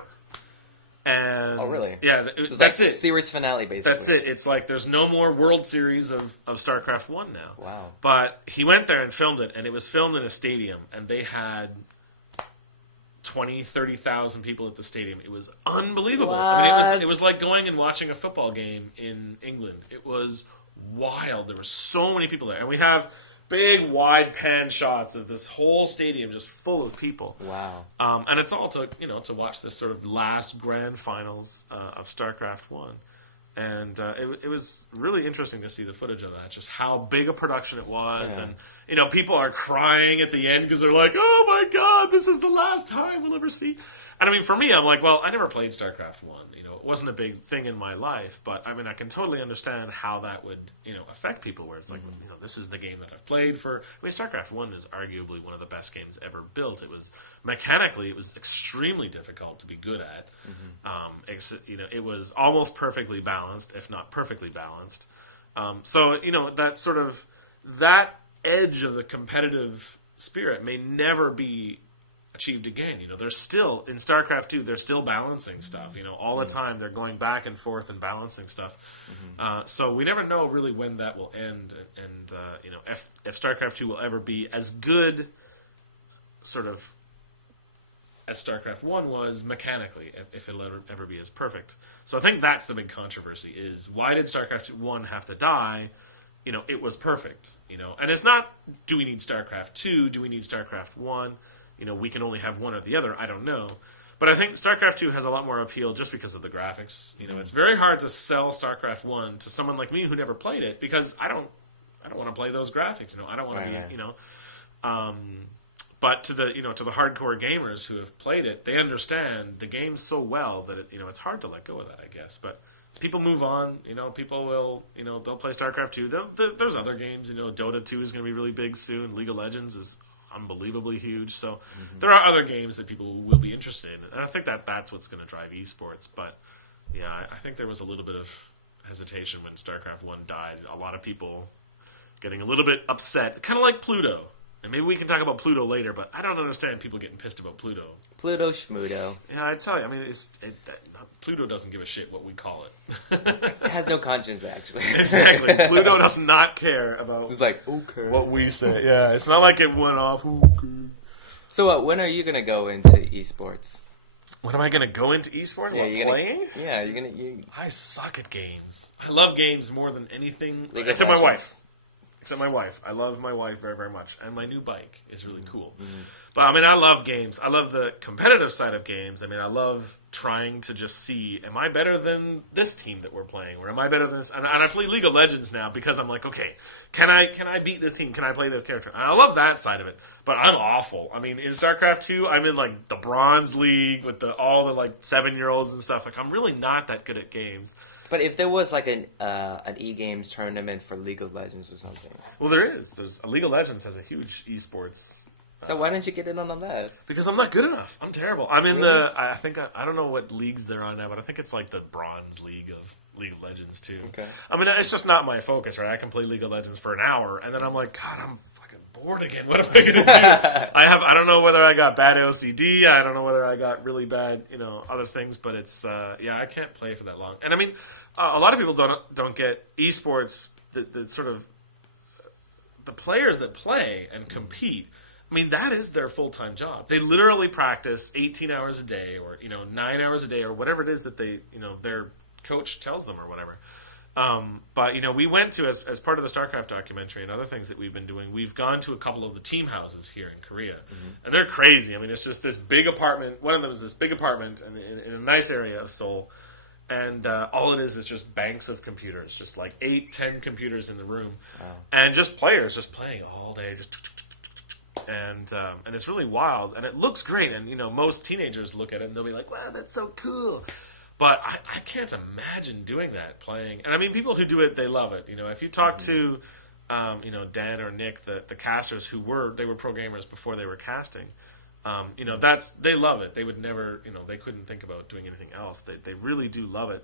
And oh, really? Yeah, that's it. Series finale, basically. That's it. It's like there's no more World Series of StarCraft 1 now. Wow. But he went there and filmed it, and it was filmed in a stadium, and they had 20,000, 30,000 people at the stadium. It was unbelievable. What? It was like going and watching a football game in England. It was wild. There were so many people there, and we have big wide pan shots of this whole stadium just full of people. Wow. And it's all to watch this sort of last grand finals of StarCraft 1. And it was really interesting to see the footage of that, just how big a production it was. Yeah. And people are crying at the end because they're like, oh my god, this is the last time we'll ever see. And for me, I'm like, well, I never played StarCraft 1. It wasn't a big thing in my life, but I can totally understand how that would, affect people, where it's like, this is the game that I've played for. StarCraft 1 is arguably one of the best games ever built. It was mechanically, it was extremely difficult to be good at. It was almost perfectly balanced, if not perfectly balanced. So that sort of, that edge of the competitive spirit may never be achieved again. They're still in StarCraft 2. They're still balancing stuff. All the time they're going back and forth and balancing stuff. So we never know really when that will end. And if StarCraft 2 will ever be as good, sort of, as StarCraft 1 was mechanically, if it'll ever be as perfect. So I think that's the big controversy: is why did StarCraft 1 have to die? It was perfect. And it's not, do we need StarCraft 2? Do we need StarCraft 1? We can only have one or the other. I don't know. But I think StarCraft 2 has a lot more appeal just because of the graphics. It's very hard to sell StarCraft 1 to someone like me who never played it, because I don't want to play those graphics. I don't want to be, but to the, to the hardcore gamers who have played it, they understand the game so well that it's hard to let go of that, I guess. But people move on. People will, they'll play StarCraft 2. There's other games. Dota 2 is going to be really big soon. League of Legends is unbelievably huge. So there are other games that people will be interested in, and I think that's what's going to drive esports. But yeah, I think there was a little bit of hesitation when StarCraft 1 died. A lot of people getting a little bit upset, kind of like Pluto. And maybe we can talk about Pluto later, but I don't understand people getting pissed about Pluto. Pluto schmudo. Yeah, I tell you, Pluto doesn't give a shit what we call it. It has no conscience, actually. Exactly. Pluto does not care about it's like, okay, what we say. Yeah, it's not like it went off. Okay. So when are you going to go into esports? When am I going to go into esports? Yeah, playing? Yeah, you're going to... I suck at games. I love games more than anything. Except my wife. Except my wife. I love my wife very, very much. And my new bike is really cool. But, I love games. I love the competitive side of games. I love trying to just see, am I better than this team that we're playing? Or am I better than this? And I play League of Legends now because I'm like, okay, can I beat this team? Can I play this character? And I love that side of it. But I'm awful. In StarCraft 2, I'm in, the Bronze League with all the 7-year-olds and stuff. I'm really not that good at games. But if there was an e-games tournament for League of Legends or something. Well, there is. League of Legends has a huge esports So why didn't you get in on that? Because I'm not good enough. I'm terrible. I'm in the. I think I don't know what leagues they're on now, but I think it's like the Bronze League of League of Legends too. Okay. I mean, it's just not my focus, right? I can play League of Legends for an hour, and then I'm like, God, I'm fucking bored again. What am I gonna do? I don't know whether I got bad OCD. I don't know whether I got really bad, other things. But it's I can't play for that long. And I mean, a lot of people don't get esports. The sort of the players that play and compete. I mean, that is their full-time job. They literally practice 18 hours a day or, 9 hours a day or whatever it is that they, their coach tells them or whatever. But, we went to, as part of the StarCraft documentary and other things that we've been doing, we've gone to a couple of the team houses here in Korea. Mm-hmm. And they're crazy. I mean, it's just this big apartment. One of them is this big apartment in a nice area of Seoul. And all it is just banks of computers, just like 8-10 computers in the room. Wow. And just players just playing all day, and it's really wild, and it looks great. And most teenagers look at it and they'll be like, "Wow, that's so cool." But I can't imagine doing that, playing. And I mean, people who do it, they love it. If you talk to Dan or Nick, the casters they were programmers before they were casting. They love it. They would never, they couldn't think about doing anything else. They really do love it.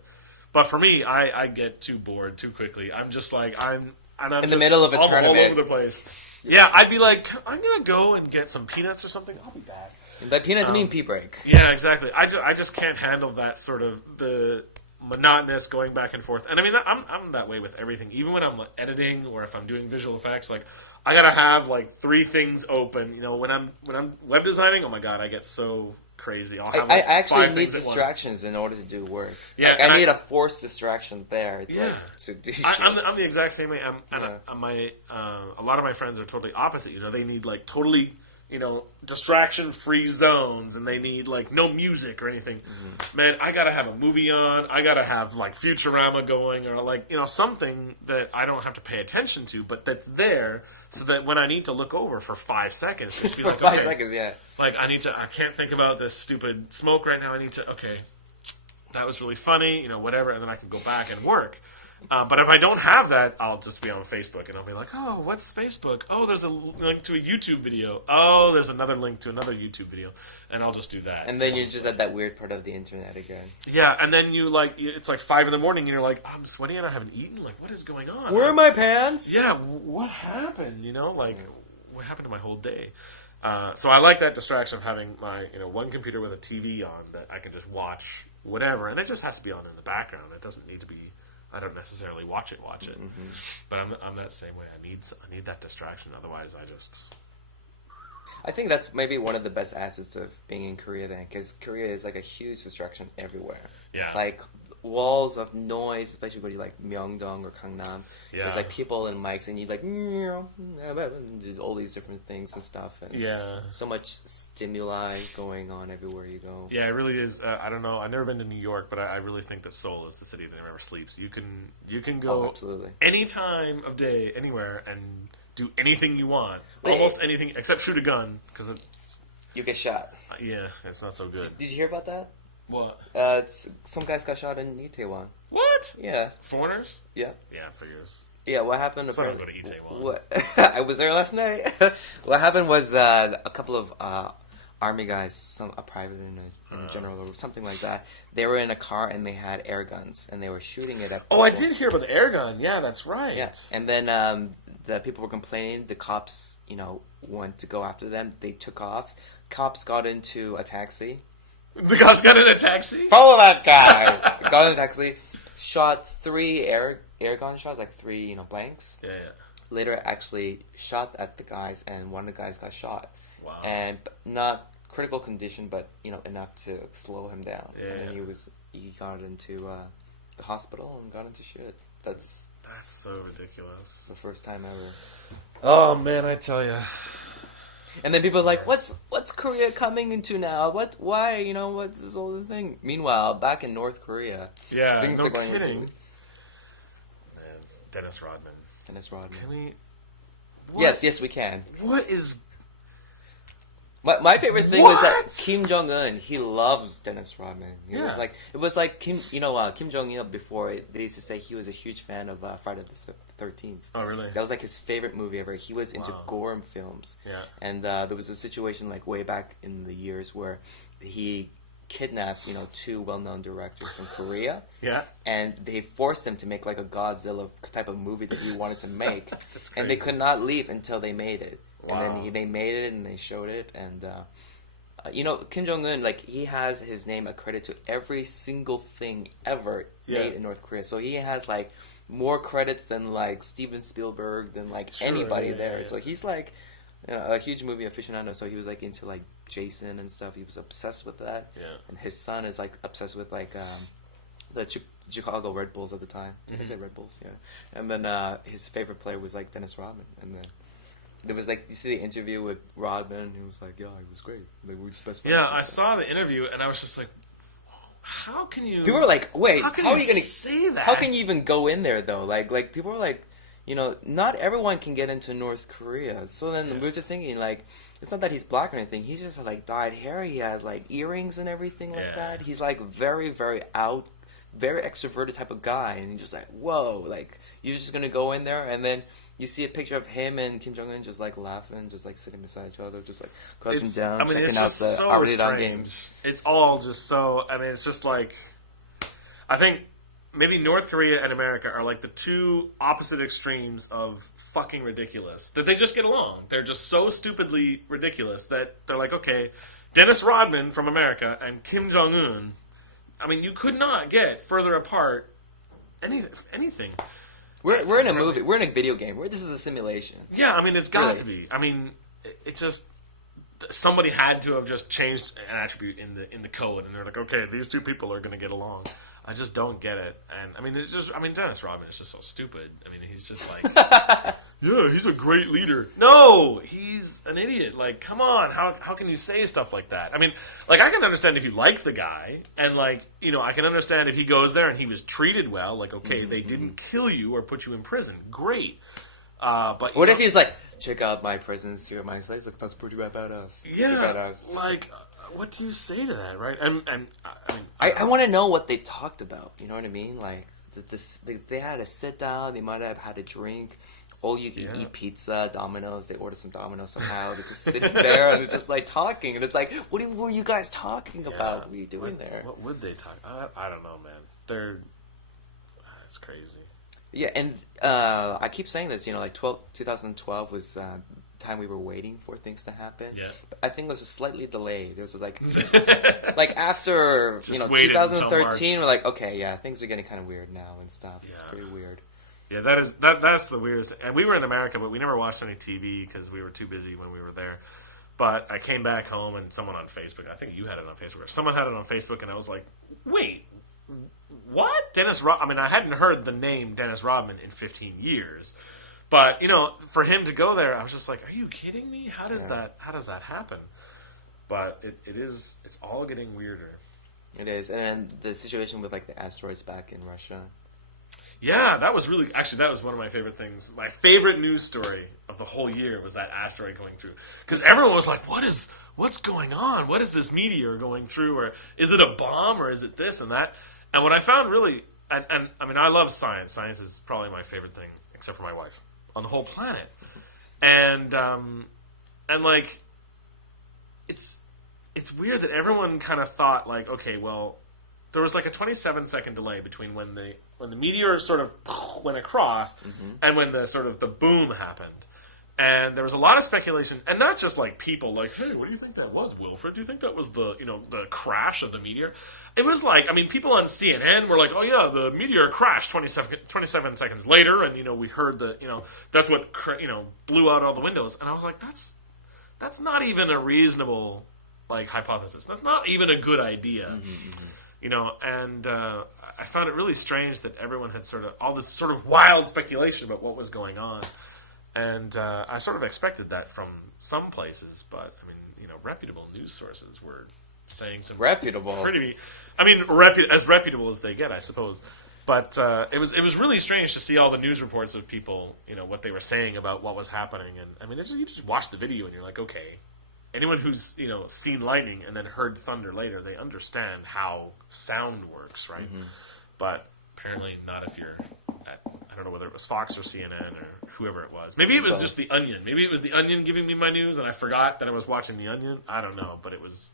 But for me, I get too bored too quickly. I'm just like I'm in the middle of a tournament, all over the place. Yeah, I'd be like, I'm gonna go and get some peanuts or something. I'll be back. By peanuts, I mean pee break. Yeah, exactly. I just can't handle that sort of the monotonous going back and forth. And I mean, I'm that way with everything. Even when I'm editing or if I'm doing visual effects, like I gotta have like 3 things open. When I'm web designing, oh my god, I get so crazy. I'll have I actually 5 need things at distractions in order to do work. Yeah, like, I need a forced distraction there. To do I'm the exact same way. A lot of my friends are totally opposite. They need like totally distraction-free zones, and they need like no music or anything. Mm-hmm. Man, I gotta have a movie on. I gotta have like Futurama going, or like something that I don't have to pay attention to, but that's there, so that when I need to look over for 5 seconds, just be like, 5 seconds, yeah. Like I can't think about this stupid smoke right now. I need to. Okay, that was really funny, whatever, and then I can go back and work. But if I don't have that, I'll just be on Facebook, and I'll be like, oh, what's Facebook? Oh, there's a link to a YouTube video. Oh, there's another link to another YouTube video. And I'll just do that. And then you're just at that weird part of the internet again. Yeah, and then it's like 5 in the morning, and you're like, I'm sweaty and I haven't eaten? Like, what is going on? Where are my pants? Yeah, what happened? What happened to my whole day? So I like that distraction of having my, one computer with a TV on that I can just watch whatever. And it just has to be on in the background. It doesn't need to be... I don't necessarily watch it, mm-hmm. But I'm that same way. I need that distraction. Otherwise, I think that's maybe one of the best assets of being in Korea then, because Korea is like a huge distraction everywhere. Yeah. It's like walls of noise, especially when you like Myeongdong or Gangnam. Yeah. There's like people and mics, and you like do all these different things and stuff. And so much stimuli going on everywhere you go. Yeah, it really is. I don't know. I've never been to New York, but I really think that Seoul is the city that never sleeps. You can go absolutely any time of day, anywhere, and do anything you want. Almost anything except shoot a gun, because you get shot. Yeah, it's not so good. Did you hear about that? What? Some guys got shot in Itaewon. What? Yeah. Foreigners? Yeah. Yeah, figures. Yeah, what happened? That's why I don't go to Itaewon. What? I was there last night. What happened was a couple of army guys, a private and a general or something like that. They were in a car and they had air guns and they were shooting it at people. Oh, I did hear about the air gun. Yeah, that's right. Yeah, and then the people were complaining. The cops, went to go after them. They took off. Cops got into a taxi. The cops got in a taxi? Follow that guy. Got in a taxi. Shot 3 air gun shots, like 3, blanks. Yeah. Later, actually shot at the guys, and one of the guys got shot. Wow. And not critical condition, but enough to slow him down. Yeah. And then he got into the hospital and got into shit. That's so ridiculous. The first time ever. Oh man, I tell you. And then people are like, what's Korea coming into now? Why? What's this whole thing? Meanwhile, back in North Korea, things are going kidding. Man, Dennis Rodman. Can we? What? Yes, we can. What is My favorite thing was that Kim Jong Un, he loves Dennis Rodman. It was like Kim Jong Il before. They used to say he was a huge fan of Friday the 13th. Oh, really? That was like his favorite movie ever. He was into gore films. Yeah. And there was a situation like way back in the years where he kidnapped, 2 well-known directors from Korea. Yeah. And they forced him to make like a Godzilla type of movie that he wanted to make. That's crazy. And they could not leave until they made it. Wow. And then they made it and they showed it. And, Kim Jong-un, like, he has his name accredited to every single thing ever made in North Korea. So he has, like, more credits than, like, Steven Spielberg, than, like, anybody there. So he's, like, a huge movie aficionado. So he was, like, into, like, Jason and stuff. He was obsessed with that. Yeah. And his son is, like, obsessed with, like, the Chicago Red Bulls at the time. Did I say Red Bulls? Yeah. And then his favorite player was, like, Dennis Rodman. And then there was, like, you see the interview with Rodman. He was like, yeah, it was great. Like, we were just best friends. Yeah, I saw the interview, and I was just like, how can you... People were like, wait, how are you going to say that? How can you even go in there, though? Like people were like, not everyone can get into North Korea. So then we were just thinking, like, it's not that he's black or anything. He's just, like, dyed hair. He has, like, earrings and everything like that. He's, like, very, very very extroverted type of guy. And you're just like, whoa, like, you're just going to go in there and then... You see a picture of him and Kim Jong-un just, like, laughing, just, like, sitting beside each other, just, like, crouching down, checking out the already-done games. It's all just so... I mean, it's just, like... I think maybe North Korea and America are, like, the two opposite extremes of fucking ridiculous. That they just get along. They're just so stupidly ridiculous that they're like, okay, Dennis Rodman from America and Kim Jong-un... I mean, you could not get further apart anything. We're in a movie. We're in a video game. This is a simulation. Yeah, I mean, it's got to be. I mean, it just... Somebody had to have just changed an attribute in the code, and they're like, okay, these two people are going to get along. I just don't get it. And, I mean, Dennis Rodman is just so stupid. I mean, he's just like... yeah, he's a great leader. No! He's an idiot. Like, come on. How can you say stuff like that? I mean, like, I can understand if you like the guy, and, like, I can understand if he goes there and he was treated well. Like, okay, they didn't kill you or put you in prison. Great. But what if he's like, check out my presence here, my slaves? Look, that's pretty badass. Yeah, like, what do you say to that, right? And I want to know what they talked about. You know what I mean? Like, they had a sit down. They might have had a drink. All you can eat pizza, Domino's. They ordered some Domino's somehow. They're just sitting there and they're just like talking. And it's like, what were you guys talking about? What were you doing there? What would they talk? I don't know, man. It's crazy. Yeah, and I keep saying this, like 2012 was time we were waiting for things to happen. Yeah. But I think it was just slightly delayed. It was like, like after, just 2013, we're like, okay, yeah, things are getting kind of weird now and stuff. Yeah. It's pretty weird. Yeah, that's the weirdest. And we were in America, but we never watched any TV because we were too busy when we were there. But I came back home and someone on Facebook, I think you had it on Facebook, or someone had it on Facebook, and I was like, wait, what? I hadn't heard the name Dennis Rodman in 15 years. But, for him to go there, I was just like, are you kidding me? How does that happen? But it's all getting weirder. It is. And the situation with, like, the asteroids back in Russia. Yeah, that was one of my favorite things. My favorite news story of the whole year was that asteroid going through. Because everyone was like, what's going on? What is this meteor going through? Or is it a bomb? Or is it this and that? And what I found really, and I mean, I love science. Science is probably my favorite thing, except for my wife, on the whole planet. And like, it's weird that everyone kind of thought, like, okay, well, there was like a 27-second delay between when the meteor sort of went across and when the boom happened. And there was a lot of speculation, and not just like people like, hey, what do you think that was, Wilfred? Do you think that was the crash of the meteor? It was like, I mean, people on CNN were like, oh yeah, the meteor crashed 27 seconds later, and we heard that's what blew out all the windows. And I was like, that's not even a reasonable like hypothesis. That's not even a good idea. And I found it really strange that everyone had sort of all this sort of wild speculation about what was going on. And I sort of expected that from some places, but I mean, reputable news sources were saying some reputable, pretty. I mean, as reputable as they get, I suppose. But it was really strange to see all the news reports of people, what they were saying about what was happening, and I mean, you just watch the video and you're like, okay, anyone who's seen lightning and then heard thunder later, they understand how sound works, right? But apparently not if you're at, I don't know whether it was Fox or CNN or whoever it was. Maybe it was just The Onion. Maybe it was The Onion giving me my news and I forgot that I was watching The Onion. I don't know, but it was...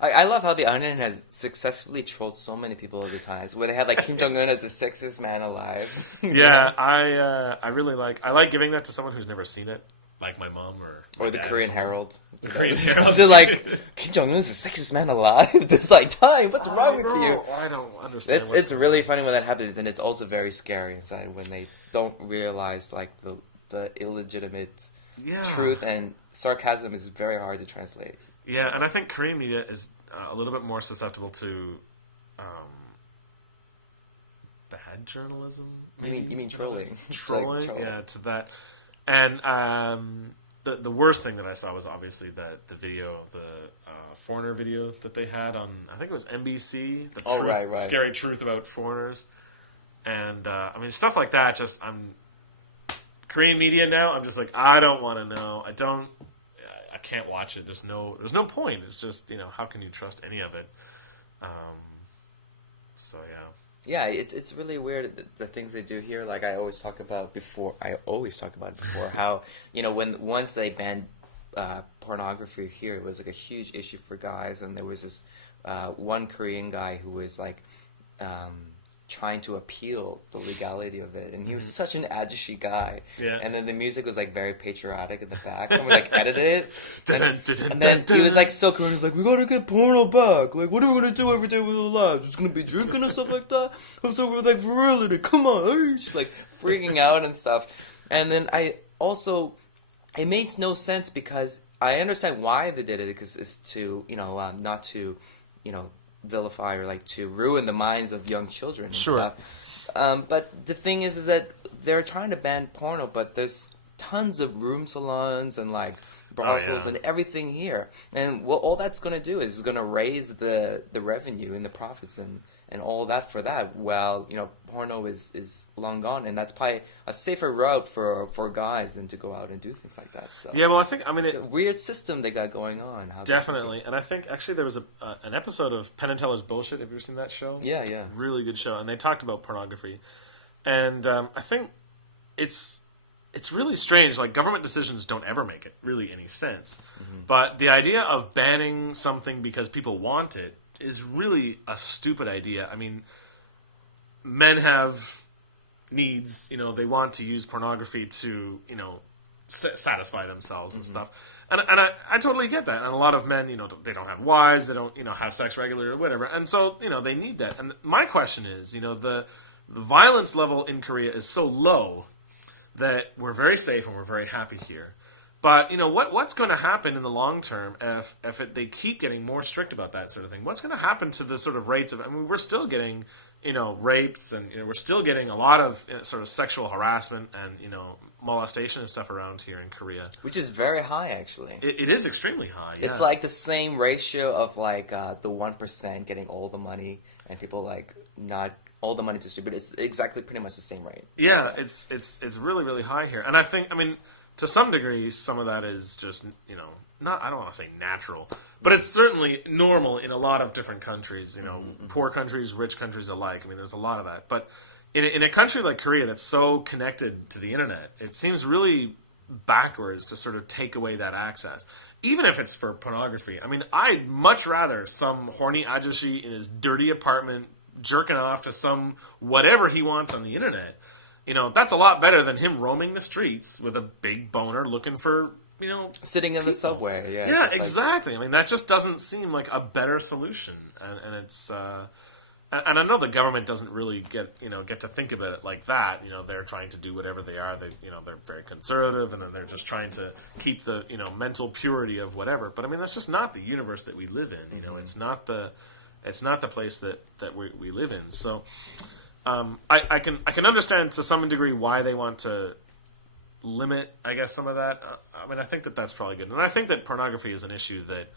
I love how The Onion has successfully trolled so many people over time, where they had like Kim Jong-un as the sexiest man alive. Yeah, I really like giving that to someone who's never seen it, like my mom or the Korean Herald. The Korean Herald. They're like, Kim Jong-un is the sexiest man alive. It's like, time, what's wrong with you? I don't understand. It's really funny when that happens, and it's also very scary inside when they don't realize like the illegitimate truth, and sarcasm is very hard to translate. Yeah, and I think Korean media is a little bit more susceptible to bad journalism. Maybe? You mean trolling? Trolling, yeah, to that. And the worst thing that I saw was obviously the video, the foreigner video that they had on, I think it was NBC. The scary truth about foreigners. And I mean, stuff like that. Korean media now. I'm just like, I don't want to know. I can't watch it. There's no point. It's just, how can you trust any of it? So yeah. Yeah, it's really weird the things they do here. Like I always talk about before, how once they banned pornography here, it was like a huge issue for guys, and there was this one Korean guy who was like trying to appeal the legality of it, and he was such an ajushi guy. Yeah. And then the music was like very patriotic in the back. Someone like edited it, and then he was like so cool. He's like, "We gotta get porno back. Like, what are we gonna do every day with our lives? Just gonna be drinking and stuff like that. I'm so like virility. Come on!" He's like freaking out and stuff. And then it makes no sense because I understand why they did it, because it's to not to vilify or like to ruin the minds of young children and stuff. But the thing is that they're trying to ban porno, but there's tons of room salons and like brothels and everything here, and what all that's going to do is going to raise the revenue and the profits and all that for that. Well, porno is long gone, and that's probably a safer route for guys than to go out and do things like that. So yeah, well, it's a weird system they got going on. Definitely, and I think actually there was an episode of Penn and Teller's Bullshit. Have you ever seen that show? Yeah. Really good show, and they talked about pornography, and I think it's really strange. Like, government decisions don't ever make it really any sense, but the idea of banning something because people want it is really a stupid idea. I mean, men have needs, they want to use pornography to, satisfy themselves and stuff. And I totally get that. And a lot of men, they don't have wives, they don't, have sex regularly or whatever. And so, they need that. And my question is, the violence level in Korea is so low that we're very safe and we're very happy here. But, what's going to happen in the long term if they keep getting more strict about that sort of thing? What's going to happen to the sort of rates of... I mean, we're still getting, rapes, and, we're still getting a lot of sort of sexual harassment and, molestation and stuff around here in Korea. Which is very high, actually. It is extremely high, yeah. It's like the same ratio of, like, the 1% getting all the money and people, like, not... all the money distributed. It's exactly pretty much the same rate. Yeah, it's really, really high here. And I think, to some degree, some of that is just, I don't want to say natural, but it's certainly normal in a lot of different countries, poor countries, rich countries alike. There's a lot of that. But in a country like Korea that's so connected to the internet, it seems really backwards to sort of take away that access. Even if it's for pornography. I'd much rather some horny ajushi in his dirty apartment jerking off to some whatever he wants on the internet. That's a lot better than him roaming the streets with a big boner looking for, sitting in the subway. Yeah, exactly. That just doesn't seem like a better solution. And it's, and I know the government doesn't really get to think about it like that. They're trying to do whatever they are. They're very conservative, and then they're just trying to keep the, mental purity of whatever. But that's just not the universe that we live in. It's not the place that we live in. So I can understand to some degree why they want to limit, I guess, some of that. I think that's probably good. And I think that pornography is an issue that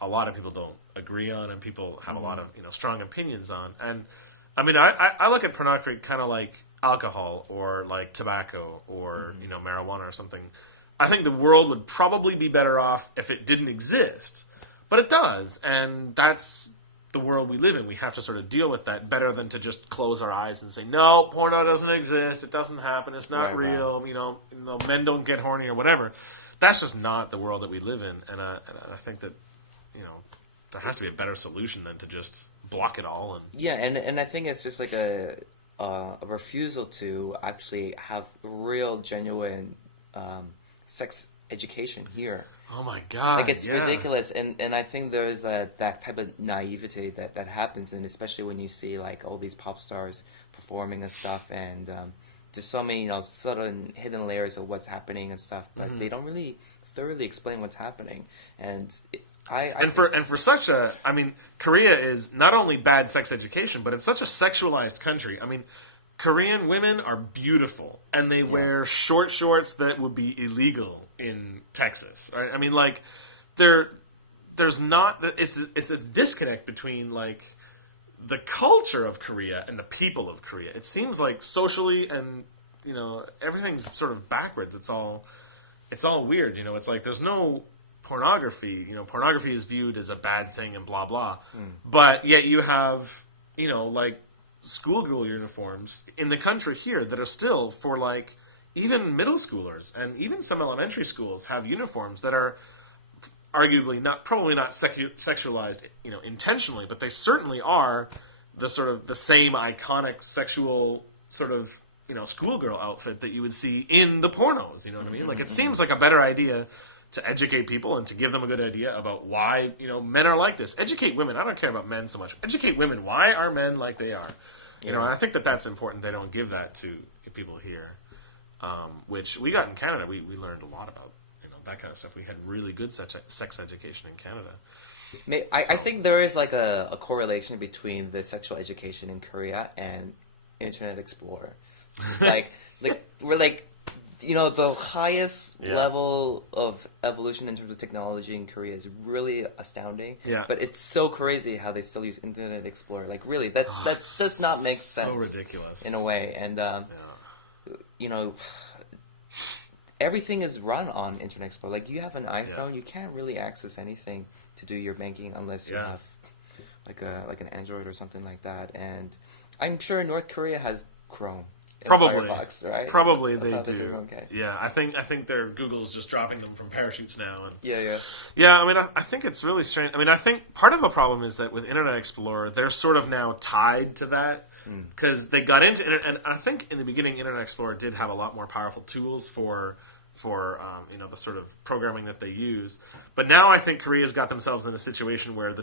a lot of people don't agree on, and people have a lot of strong opinions on. And I look at pornography kind of like alcohol or like tobacco or marijuana or something. I think the world would probably be better off if it didn't exist. But it does, and that's the world we live in. We have to sort of deal with that better than to just close our eyes and say, no, porno doesn't exist, it doesn't happen, it's not real, you know, men don't get horny or whatever. That's just not the world that we live in, and I think that, you know, there has to be a better solution than to just block it all. And I think it's just like a refusal to actually have real, genuine sex education here. Oh my God! Like, it's ridiculous, and I think there's that type of naivety that happens, and especially when you see like all these pop stars performing and stuff, and there's so many, you know, subtle hidden layers of what's happening and stuff, but they don't really thoroughly explain what's happening, and for such a, I mean, Korea is not only bad sex education, but it's such a sexualized country. I mean, Korean women are beautiful, and they wear short shorts that would be illegal in Texas, right? I mean, like, there's not, it's this disconnect between like the culture of Korea and the people of Korea. It seems like socially and, you know, everything's sort of backwards. It's all weird, you know. It's like there's no pornography. You know, pornography is viewed as a bad thing and blah blah. But yet you have, you know, like schoolgirl uniforms in the country here that are still for like. Even middle schoolers and even some elementary schools have uniforms that are arguably probably not sexualized, you know, intentionally, but they certainly are the sort of the same iconic sexual sort of, you know, schoolgirl outfit that you would see in the pornos. You know what I mean? Like, it seems like a better idea to educate people and to give them a good idea about why, you know, men are like this. Educate women. I don't care about men so much. Educate women. Why are men like they are? You know, and I think that that's important. They don't give that to people here. Which we got in Canada, we learned a lot about, you know, that kind of stuff. We had really good sex education in Canada. I think there is like a correlation between the sexual education in Korea and Internet Explorer. It's like we're like, you know, the highest level of evolution in terms of technology in Korea is really astounding. Yeah. But it's so crazy how they still use Internet Explorer. Like, really, that does not make sense. So ridiculous in a way, and you know, everything is run on Internet Explorer. Like, you have an iPhone, you can't really access anything to do your banking unless you have like an Android or something like that. And I'm sure North Korea has Chrome. Probably, Firefox, right? Probably they do. Okay. Yeah, I think their Google's just dropping them from parachutes now. And yeah. I mean, I think it's really strange. I mean, I think part of the problem is that with Internet Explorer, they're sort of now tied to that because they got into it, and I think in the beginning, Internet Explorer did have a lot more powerful tools for you know, the sort of programming that they use. But now I think Korea's got themselves in a situation where the